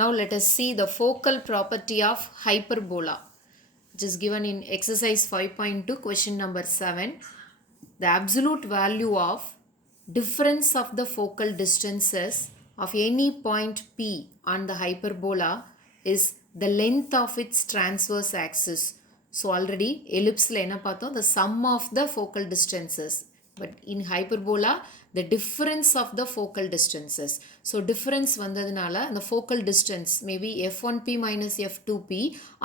Now let us see the focal property of hyperbola, which is given in exercise 5.2 question number 7. The absolute value of difference of the focal distances of any point P on the hyperbola is the length of its transverse axis. So already ellipse la enna paathom, the sum of the focal distances, but in hyperbola the difference of the focal distances. So difference வந்ததுனால the focal distance maybe f1p minus f2p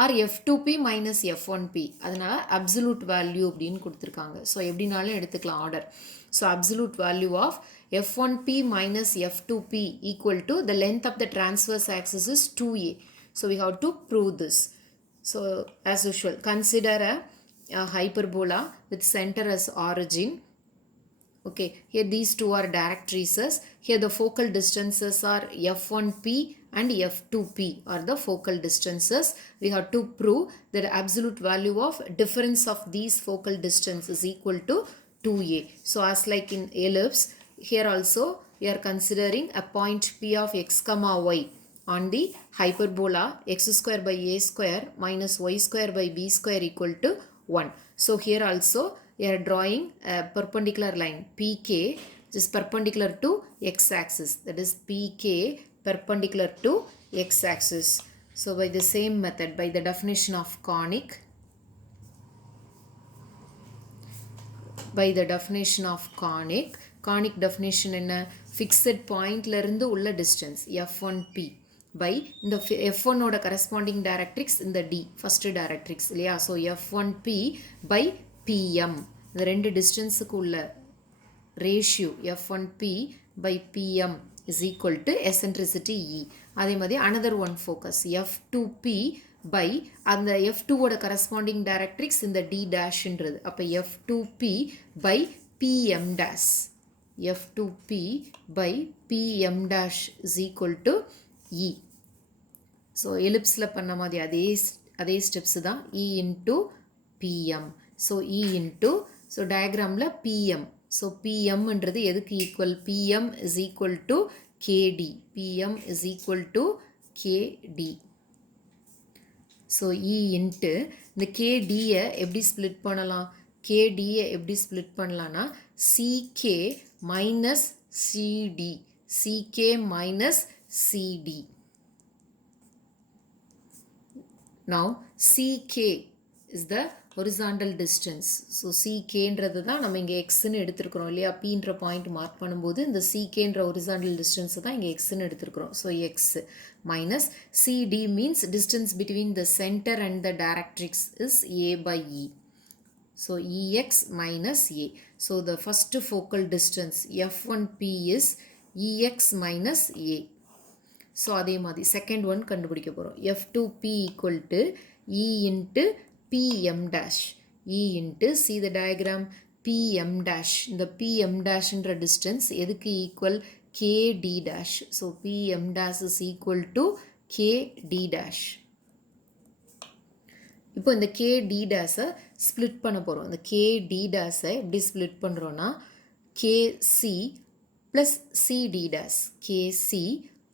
or f2p minus f1p, அதனால absolute value அப்படின்னு கொடுத்துருக்காங்க. So எப்படினாலும் எடுத்துக்கலாம் order. So absolute value of f1p minus f2p equal to the length of the transverse axis is 2a. So we have to prove this. So as usual, consider a hyperbola with center as origin. Okay, here these two are directrices. Here the focal distances are f1p and f2p are the focal distances. We have to prove that the absolute value of difference of these focal distance is equal to 2a. So as like in ellipse, here also we are considering a point p of x comma y on the hyperbola x square by a square minus y square by b square equal to 1. So here also we are drawing a perpendicular line pk, which is perpendicular to x axis, that is pk perpendicular to x axis. So by the same method, by the definition of conic, conic definition என்ன, fixed point ல இருந்து உள்ள distance f1p by இந்த f1 ஓட corresponding directrix இந்த d first directrix இல்லையா. so f1p by pm, இந்த ரெண்டு டிஸ்டன்ஸுக்கு உள்ள ratio f1p by pm is equal to eccentricity e. அதே மாதிரி another one focus f2p by அந்த f2 ஓட corresponding directrix இந்த d dashன்றது, அப்போ f2p by pm dash, f2p by pm dash is equal to e. So எலிப்ஸில் பண்ண மாதிரி அதே ஸ்டெப்ஸ் தான் e into pm. So e into, so டயக்ராமில் pm, ஸோ pm என்றது எதுக்கு equal, pm is equal to kd, pm is equal to kd. So e into இந்த kdயை எப்படி ஸ்ப்ளிட் பண்ணலாம், kdயை எப்படி ஸ்ப்ளிட் பண்ணலான்னா ck minus cd, ck minus cd. Now ck is the horizontal distance. So ck என்றது தான் நம்ம இங்கே xன்னு எடுத்திருக்கிறோம் இல்லையா. pன்ற பாயிண்ட் மார்க் பண்ணும்போது இந்த ck என்ற horizontal distance தான் இங்கே xன்னு எடுத்திருக்கிறோம். So x minus cd means distance between the center and the directrix is a by e. So ex minus a. So the first focal distance f1p is ex minus a. So அதே மாதிரி second one கண்டுபிடிக்க போகிறோம். f2p equal to e into pm dash, e into, see the diagram, pm dash, இந்த pm dashன்ற distance எதுக்கு equal, kd dash. So pm dash is equal to kd dash. இப்போ இந்த kd dash split பண்ண போகிறோம். இந்த kd dash எப்படி split பண்ணுறோன்னா kc plus cd dash, kc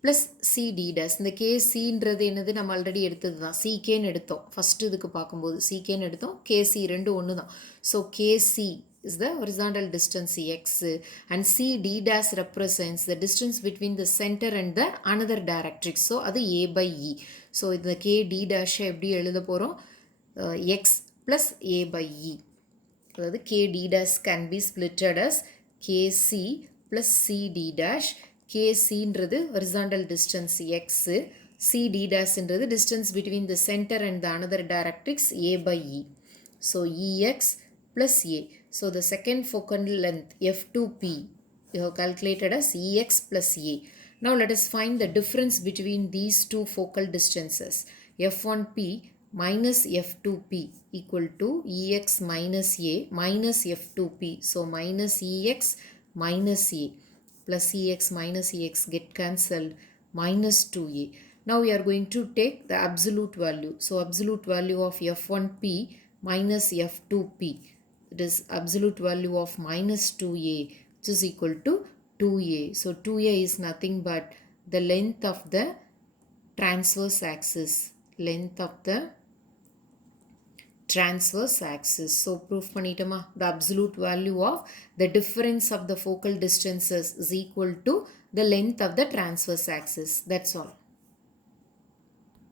plus cd dash. இந்த kcன்றது என்னது, நம்ம ஆல்ரெடி எடுத்தது தான், ckன்னு எடுத்தோம் ஃபஸ்ட்டு இதுக்கு பார்க்கும்போது, ckன்னு எடுத்தோம், kc ரெண்டு ஒன்று தான். So kc is the horizontal distance x and cd dash represents the distance between the center and the another directrix. So அது a by e. ஸோ இந்த kd dash எப்படி எழுத போகிறோம், x plus a by e. அதாவது kd dash can be splitted as kc plus cd dash. kcன்றது horizontal distance x, cd dash என்றது distance between the center and the another directrix a by e. So ex plus a. So the second focal length f2p you have calculated as ex plus a. Now let us find the difference between these two focal distances f1p minus f2p equal to ex minus a minus f2p. So minus ex minus a plus ex minus ex get cancelled, minus 2a. Now we are going to take the absolute value. So absolute value of f1p minus f2p, it is absolute value of minus 2a, which is equal to 2a. So 2a is nothing but the length of the transverse axis, length of the transverse axis. So proof பண்ணிட்டோமா, the absolute value of the difference of the focal distances is equal to the length of the transverse axis. That's all.